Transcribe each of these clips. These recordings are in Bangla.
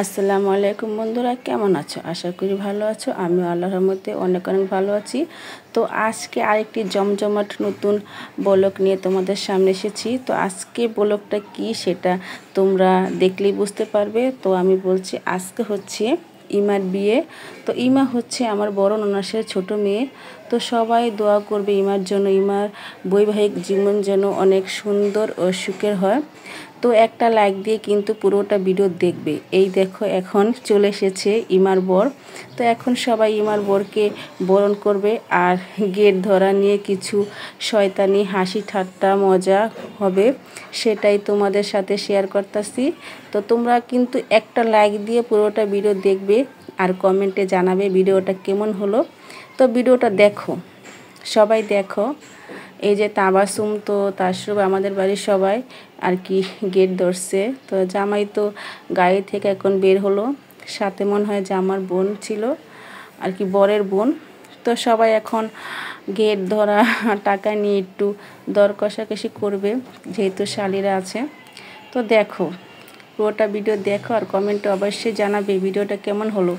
আসসালামু আলাইকুম বন্ধুরা, কেমন আছো? আশা করি ভালো আছো। আমি আল্লাহর রহমতে অনেক ভালো আছি। তো আজকে আরেকটি জমজমাট নতুন ব্লগ নিয়ে তোমাদের সামনে এসেছি। তো আজকে ব্লগটা কি সেটা তোমরা দেখলেই বুঝতে পারবে। তো আমি বলছি, আজকে হচ্ছে ইমার বিয়ে। তো ইমা হচ্ছে আমার বড় ননাসের ছোট মেয়ে। তো সবাই দোয়া করবে ইমার জন্য, ইমার বৈবাহিক জীবন যেন অনেক সুন্দর ও সুখের হয়। তো একটা লাইক দিয়ে কিন্তু পুরোটা ভিডিও দেখবে। এই দেখো, এখন চলে এসেছে ইমার বর। তো এখন সবাই ইমার বরকে বরণ করবে, আর গেট ধরা নিয়ে কিছু শয়তানি হাসি ঠাট্টা মজা হবে, সেটাই তোমাদের সাথে শেয়ার করতেছি। তো তোমরা কিন্তু একটা লাইক দিয়ে পুরোটা ভিডিও দেখবে আর কমেন্টে জানাবে ভিডিওটা কেমন হলো। তো ভিডিওটা দেখো, সবাই দেখো। এই যে তাবাসুম, তো তাসরুব, আমাদের বাড়ির সবাই আর কি গেট ধরছে। তো জামাই তো গাড়ি থেকে এখন বের হলো, সাথে মনে হয় যে আমার বোন ছিল আর কি, বরের বোন। তো সবাই এখন গেট ধরা টাকা নিয়ে একটু দর কষাকষি করবে, যেহেতু শালিরা আছে। তো দেখো, পুরোটা ভিডিও দেখো আর কমেন্টে অবশ্যই জানাবে ভিডিওটা কেমন হলো।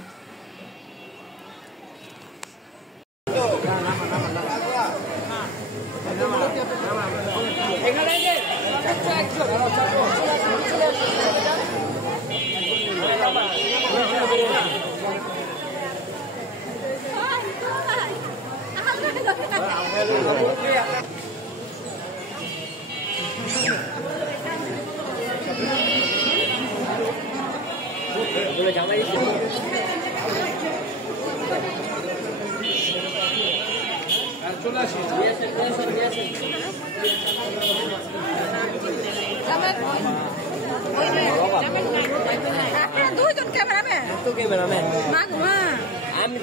দুইজন ক্যামেরাম্যান তো ক্যামেরাম্যান মাগুমা আমি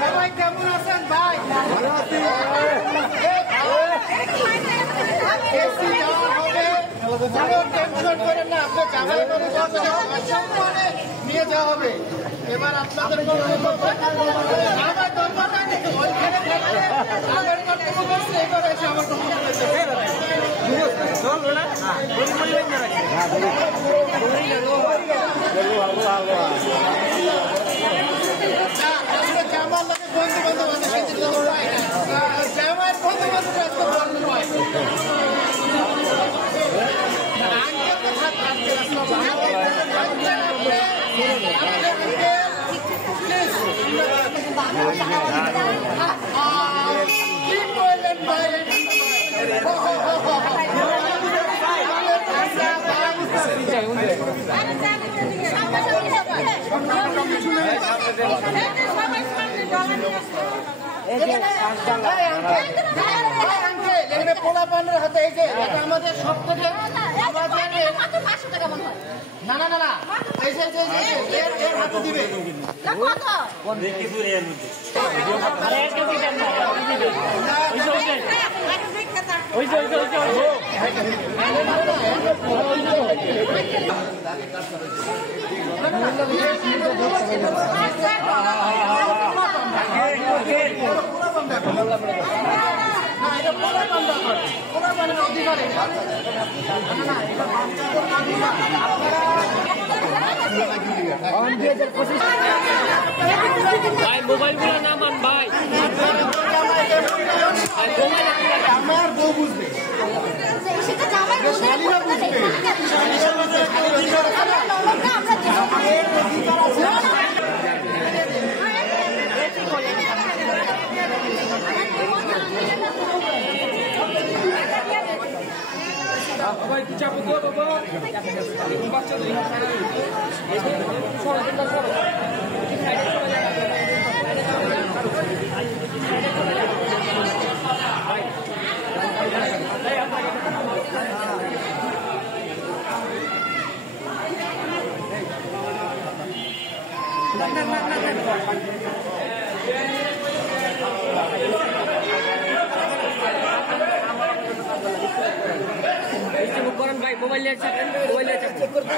সবাই কেমন আছেন ভাই? ভালো আছি। নিয়ে যাওয়া হবে। এবার আপনাদের জামার লোকের বন্ধু বান্ধব আছে, জামার বন্ধু বান্ধব পোলা পানের হাতে এই যে আমাদের সব থেকে না না না না এই যে এর হাতে দিবে ভাই মোবাইলগুলো নামান ভাই, আমার বউ বুঝবে, শালীরা বুঝবে। করেন ভাই, মোবাইল নিয়ে চেক করতে।